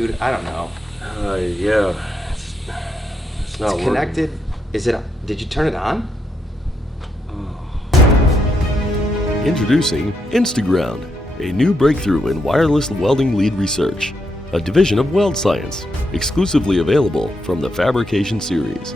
Dude, I don't know. Yeah. It's not It's connected. Is it? Did you turn it on? Introducing Instaground, a new breakthrough in wireless welding lead research, a division of Weld Science, exclusively available from the Fabrication series.